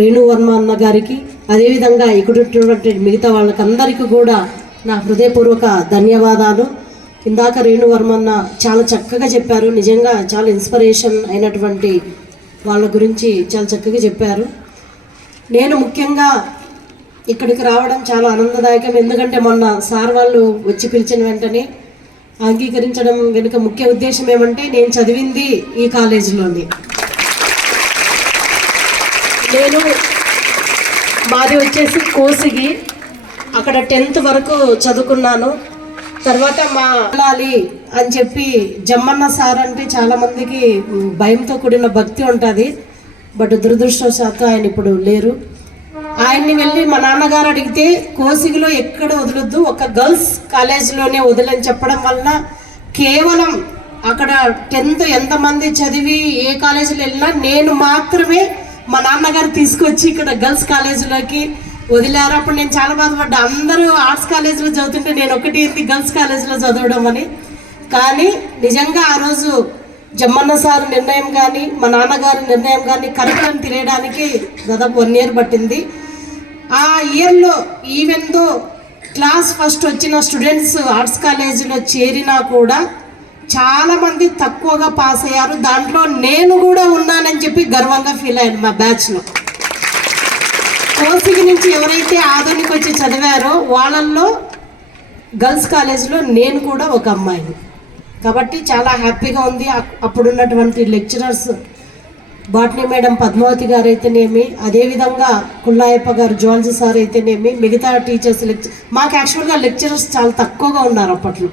రేణువర్మ అన్న గారికి అదేవిధంగా ఇక్కడున్నటువంటి మిగతా వాళ్ళకందరికీ కూడా నా హృదయపూర్వక ధన్యవాదాలు. ఇందాక రేణువర్మ అన్న చాలా చక్కగా చెప్పారు. నిజంగా చాలా ఇన్స్పిరేషన్ అయినటువంటి వాళ్ళ గురించి చాలా చక్కగా చెప్పారు. నేను ముఖ్యంగా ఇక్కడికి రావడం చాలా ఆనందదాయకం. ఎందుకంటే మొన్న సార్ వాళ్ళు వచ్చి పిలిచిన వెంటనే అంగీకరించడం వెనుక ముఖ్య ఉద్దేశం ఏమంటే నేను చదివింది ఈ కాలేజీలోని. నేను మాది వచ్చేసి కోసిగి అక్కడ టెన్త్ వరకు చదువుకున్నాను. తర్వాత మా వెళ్ళాలి అని చెప్పి జమ్మన్న సార్ అంటే చాలామందికి భయంతో కూడిన భక్తి ఉంటుంది. బట్ దురదృష్టవశాత్తు ఆయన ఇప్పుడు లేరు. ఆయన్ని వెళ్ళి మా నాన్నగారు అడిగితే కోసిగిలో ఎక్కడ వదలొద్దు? ఒక గర్ల్స్ కాలేజీలోనే వదిలని చెప్పడం వలన కేవలం అక్కడ టెన్త్ ఎంతమంది చదివి ఏ కాలేజీలో వెళ్ళినా నేను మాత్రమే మా నాన్నగారు తీసుకొచ్చి ఇక్కడ గర్ల్స్ కాలేజీలోకి వదిలారు. అప్పుడు నేను చాలా బాధపడ్డా. అందరూ ఆర్ట్స్ కాలేజీలో చదువుతుంటే నేను ఒకటి ఏంటి గర్ల్స్ కాలేజీలో చదవడం అని. కానీ నిజంగా ఆ రోజు జమ్మన్న సార్ నిర్ణయం కానీ మా నాన్నగారి నిర్ణయం కానీ కరెక్ట్ అని తెలియడానికి దాదాపు వన్ ఇయర్ పట్టింది. ఆ ఇయర్లో ఈవెన్ దో క్లాస్ ఫస్ట్ వచ్చిన స్టూడెంట్స్ ఆర్ట్స్ కాలేజీలో చేరినా కూడా చాలామంది తక్కువగా పాస్ అయ్యారు. దాంట్లో నేను కూడా ఉన్నానని చెప్పి గర్వంగా ఫీల్ అయ్యాను మా బ్యాచ్లో. కోసిగి నుంచి ఎవరైతే ఆధునిక వచ్చి చదివారో వాళ్ళల్లో గర్ల్స్ కాలేజ్లో నేను కూడా ఒక అమ్మాయిని. కాబట్టి చాలా హ్యాపీగా ఉంది. అప్- అప్పుడున్నటువంటి లెక్చరర్స్ బాటనీ మేడం పద్మావతి గారు అయితేనేమి అదేవిధంగా కుల్లాయప్ప గారు జువాలజీ సార్ అయితేనేమి మిగతా టీచర్స్ లెక్చర్ మాకు యాక్చువల్గా లెక్చరర్స్ చాలా తక్కువగా ఉన్నారు అప్పట్లో.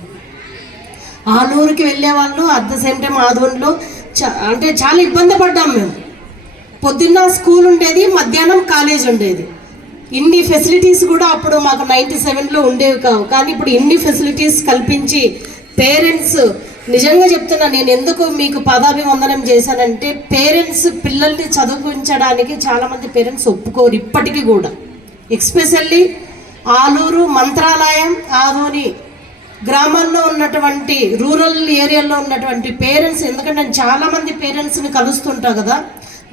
ఆలూరుకి వెళ్ళే వాళ్ళు అట్ ద సేమ్ టైం ఆదోన్లో చ అంటే చాలా ఇబ్బంది పడ్డాం మేము. పొద్దున్న స్కూల్ ఉండేది మధ్యాహ్నం కాలేజ్ ఉండేది. ఇన్ని ఫెసిలిటీస్ కూడా అప్పుడు మాకు నైంటీ సెవెన్లో ఉండేవి కావు. కానీ ఇప్పుడు ఇన్ని ఫెసిలిటీస్ కల్పించి పేరెంట్స్ నిజంగా చెప్తున్నా నేను ఎందుకు మీకు పదాభివందనం చేశానంటే పేరెంట్స్ పిల్లల్ని చదువుకుంచడానికి చాలామంది పేరెంట్స్ ఒప్పుకోరు ఇప్పటికీ కూడా. ఎక్స్పెషల్లీ ఆలూరు మంత్రాలయం ఆదోని గ్రామాల్లో ఉన్నటువంటి రూరల్ ఏరియాలో ఉన్నటువంటి పేరెంట్స్ ఎందుకంటే నేను చాలామంది పేరెంట్స్ని కలుస్తుంటా కదా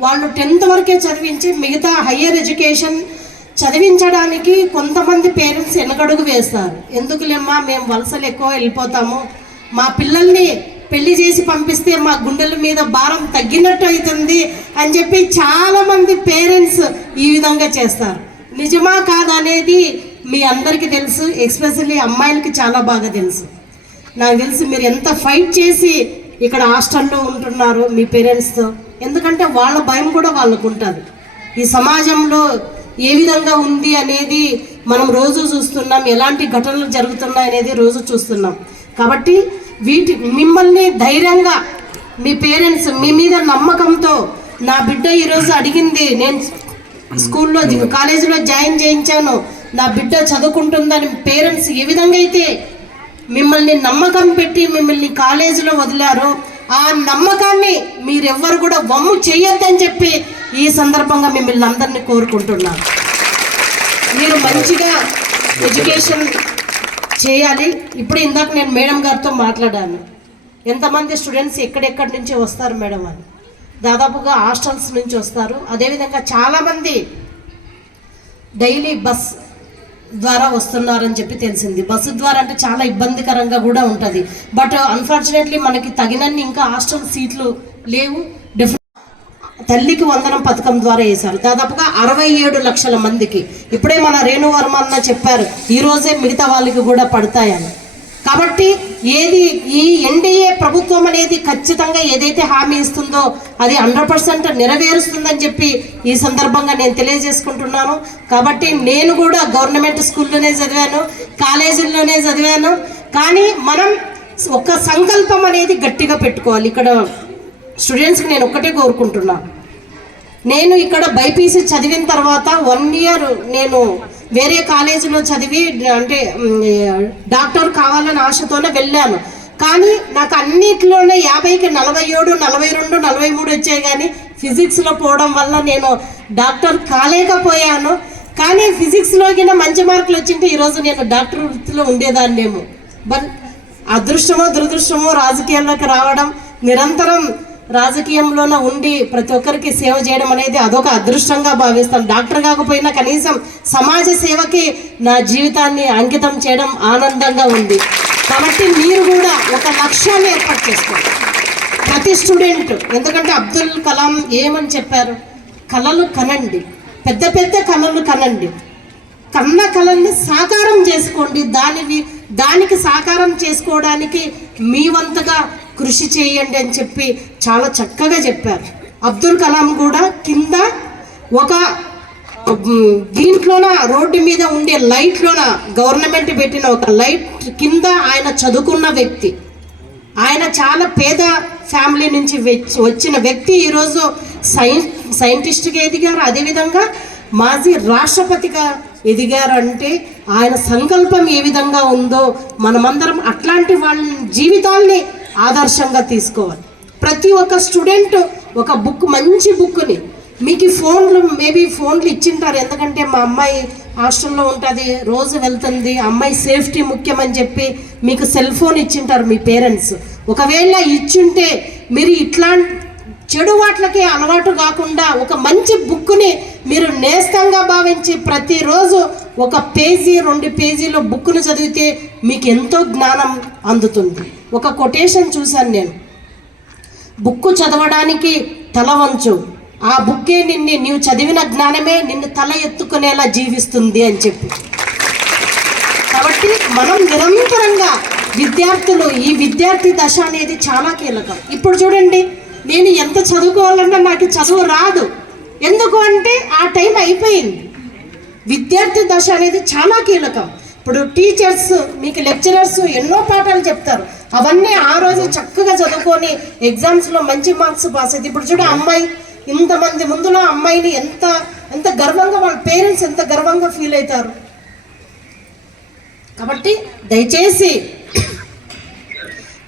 వాళ్ళు టెన్త్ వరకే చదివించి మిగతా హయ్యర్ ఎడ్యుకేషన్ చదివించడానికి కొంతమంది పేరెంట్స్ వెనకడుగు వేస్తారు. ఎందుకులేమ్మా మేము వలసలు ఎక్కువ వెళ్ళిపోతాము మా పిల్లల్ని పెళ్ళి చేసి పంపిస్తే మా గుండెల మీద భారం తగ్గినట్టు అవుతుంది అని చెప్పి చాలామంది పేరెంట్స్ ఈ విధంగా చేస్తారు. నిజమా కాదనేది మీ అందరికీ తెలుసు ఎస్పెషల్లీ అమ్మాయిలకి చాలా బాగా తెలుసు. నాకు తెలుసు మీరు ఎంత ఫైట్ చేసి ఇక్కడ హాస్టల్లో ఉంటున్నారు మీ పేరెంట్స్తో. ఎందుకంటే వాళ్ళ భయం కూడా వాళ్ళకు ఉంటుంది. ఈ సమాజంలో ఏ విధంగా ఉంది అనేది మనం రోజు చూస్తున్నాం ఎలాంటి ఘటనలు జరుగుతున్నాయి అనేది రోజు చూస్తున్నాం. కాబట్టి వీటి మిమ్మల్ని ధైర్యంగా మీ పేరెంట్స్ మీ మీద నమ్మకంతో నా బిడ్డ ఈరోజు అడిగింది. నేను స్కూల్లో కాలేజీలో జాయిన్ చేయించాను. నా బిడ్డ చదువుకుంటుందని పేరెంట్స్ ఏ విధంగా అయితే మిమ్మల్ని నమ్మకం పెట్టి మిమ్మల్ని కాలేజీలో వదిలారో ఆ నమ్మకాన్ని మీరెవ్వరు కూడా వమ్ము చేయొద్దని చెప్పి ఈ సందర్భంగా మిమ్మల్ని అందరినీ కోరుకుంటున్నాను. మీరు మంచిగా ఎడ్యుకేషన్ చేయాలి. ఇప్పుడు ఇందాక నేను మేడం గారితో మాట్లాడాను. ఎంతమంది స్టూడెంట్స్ ఎక్కడెక్కడి నుంచి వస్తారు మేడం అని. దాదాపుగా హాస్టల్స్ నుంచి వస్తారు. అదేవిధంగా చాలామంది డైలీ బస్ ద్వారా వస్తున్నారని చెప్పి తెలిసింది. బస్సు ద్వారా అంటే చాలా ఇబ్బందికరంగా కూడా ఉంటుంది. బట్ అన్ఫార్చునేట్లీ మనకి తగినన్ని ఇంకా హాస్టల్ సీట్లు లేవు. తల్లికి వందనం పథకం ద్వారా వేశారు. దాదాపుగా అరవై ఏడు లక్షల మందికి. ఇప్పుడే మన రేణువర్మ అన్న చెప్పారు ఈరోజే మిగతా వాళ్ళకి కూడా పడతాయని. కాబట్టి ఏది ఈ ఎన్డీఏ ప్రభుత్వం అనేది ఖచ్చితంగా ఏదైతే హామీ ఇస్తుందో అది హండ్రెడ్ పర్సెంట్ నెరవేరుస్తుందని చెప్పి ఈ సందర్భంగా నేను తెలియజేసుకుంటున్నాను. కాబట్టి నేను కూడా గవర్నమెంట్ స్కూల్లోనే చదివాను కాలేజీల్లోనే చదివాను. కానీ మనం ఒక సంకల్పం అనేది గట్టిగా పెట్టుకోవాలి. ఇక్కడ స్టూడెంట్స్కి నేను ఒక్కటే కోరుకుంటున్నాను నేను ఇక్కడ బైపీసీ చదివిన తర్వాత వన్ ఇయర్ నేను వేరే కాలేజీలో చదివి అంటే డాక్టర్ కావాలని ఆశతోనే వెళ్ళాను. కానీ నాకు అన్నిట్లోనే యాభైకి నలభై ఏడు నలభై రెండు నలభై మూడు వచ్చాయి కానీ ఫిజిక్స్లో పోవడం వల్ల నేను డాక్టర్ కాలేకపోయాను. కానీ ఫిజిక్స్లో కింద మంచి మార్కులు వచ్చింటే ఈరోజు నేను డాక్టర్ వృత్తిలో ఉండేదాన్నేమో. బట్ అదృష్టమో దురదృష్టమో రాజకీయాల్లోకి రావడం నిరంతరం రాజకీయంలోన ఉండి ప్రతి ఒక్కరికి సేవ చేయడం అనేది అదొక అదృష్టంగా భావిస్తాను డాక్టర్ కాకపోయినా కనీసం సమాజ సేవకి నా జీవితాన్ని అంకితం చేయడం ఆనందంగా ఉంది. కాబట్టి మీరు కూడా ఒక లక్ష్యాన్ని ఏర్పాటు చేసుకోండి. ప్రతి స్టూడెంట్ ఎందుకంటే అబ్దుల్ కలాం ఏమని చెప్పారు? కళలు కనండి. పెద్ద పెద్ద కళలు కనండి. కన్న కళల్ని సాకారం చేసుకోండి. దానిని దానికి సాకారం చేసుకోవడానికి మీ వంతుగా కృషి చేయండి అని చెప్పి చాలా చక్కగా చెప్పారు. అబ్దుల్ కలాం కూడా కింద ఒక దీంట్లోన రోడ్డు మీద ఉండే లైట్లోన గవర్నమెంట్ పెట్టిన ఒక లైట్ కింద ఆయన చదువుకున్న వ్యక్తి. ఆయన చాలా పేద ఫ్యామిలీ నుంచి వచ్చిన వ్యక్తి. ఈరోజు సైన్ సైంటిస్ట్గా ఎదిగారు. అదేవిధంగా మాజీ రాష్ట్రపతిగా ఎదిగారు అంటే ఆయన సంకల్పం ఏ విధంగా ఉందో మనమందరం అట్లాంటి వాళ్ళ జీవితాల్ని ఆదర్శంగా తీసుకోవాలి. ప్రతి ఒక్క స్టూడెంట్ ఒక బుక్ మంచి బుక్ని. మీకు ఫోన్లు మేబీ ఫోన్లు ఇచ్చింటారు. ఎందుకంటే మా అమ్మాయి హాస్టల్లో ఉంటుంది రోజు వెళ్తుంది. అమ్మాయి సేఫ్టీ ముఖ్యమని చెప్పి మీకు సెల్ ఫోన్ ఇచ్చింటారు మీ పేరెంట్స్. ఒకవేళ ఇచ్చుంటే మీరు ఇట్లా చెడు వాట్లకి అలవాటు కాకుండా ఒక మంచి బుక్ని మీరు నేస్తంగా భావించి ప్రతిరోజు ఒక పేజీ రెండు పేజీలో బుక్ను చదివితే మీకు ఎంతో జ్ఞానం అందుతుంది. ఒక కొటేషన్ చూశాను నేను. బుక్కు చదవడానికి తల వంచు. ఆ బుక్కే నిన్ను నీవు చదివిన జ్ఞానమే నిన్ను తల ఎత్తుకునేలా జీవిస్తుంది అని చెప్పి. కాబట్టి మనం నిరంతరంగా విద్యార్థులు ఈ విద్యార్థి దశ అనేది చాలా కీలకం. ఇప్పుడు చూడండి నేను ఎంత చదువుకోవాలన్నా నాకు చదువు రాదు. ఎందుకు అంటే ఆ టైం అయిపోయింది. విద్యార్థి దశ అనేది చాలా కీలకం. ఇప్పుడు టీచర్స్ మీకు లెక్చరర్స్ ఎన్నో పాఠాలు చెప్తారు. అవన్నీ ఆ రోజు చక్కగా చదువుకొని ఎగ్జామ్స్లో మంచి మార్క్స్ పాస్ అయితే ఇప్పుడు చూడు అమ్మాయి ఇంతమంది ముందులో అమ్మాయిని ఎంత ఎంత గర్వంగా వాళ్ళ పేరెంట్స్ ఎంత గర్వంగా ఫీల్ అవుతారు. కాబట్టి దయచేసి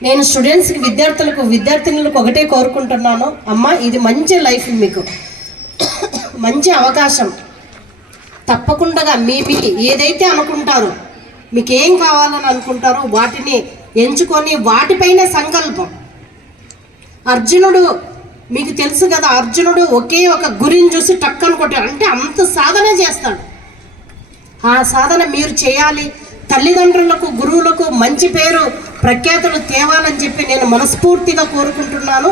నేను స్టూడెంట్స్కి విద్యార్థులకు విద్యార్థినులకు ఒకటే కోరుకుంటున్నాను. అమ్మ ఇది మంచి లైఫ్ మీకు. మంచి అవకాశం. తప్పకుండా మీ మీ ఏదైతే అనుకుంటారో మీకు ఏం కావాలని అనుకుంటారో వాటిని ఎంచుకొని వాటిపైన సంకల్పం. అర్జునుడు మీకు తెలుసు కదా అర్జునుడు ఒకే ఒక గురిని చూసి టక్కను కొట్టాడు. అంటే అంత సాధన చేస్తాడు. ఆ సాధన మీరు చేయాలి. తల్లిదండ్రులకు గురువులకు మంచి పేరు ప్రఖ్యాతులు తేవాలని చెప్పి నేను మనస్ఫూర్తిగా కోరుకుంటున్నాను.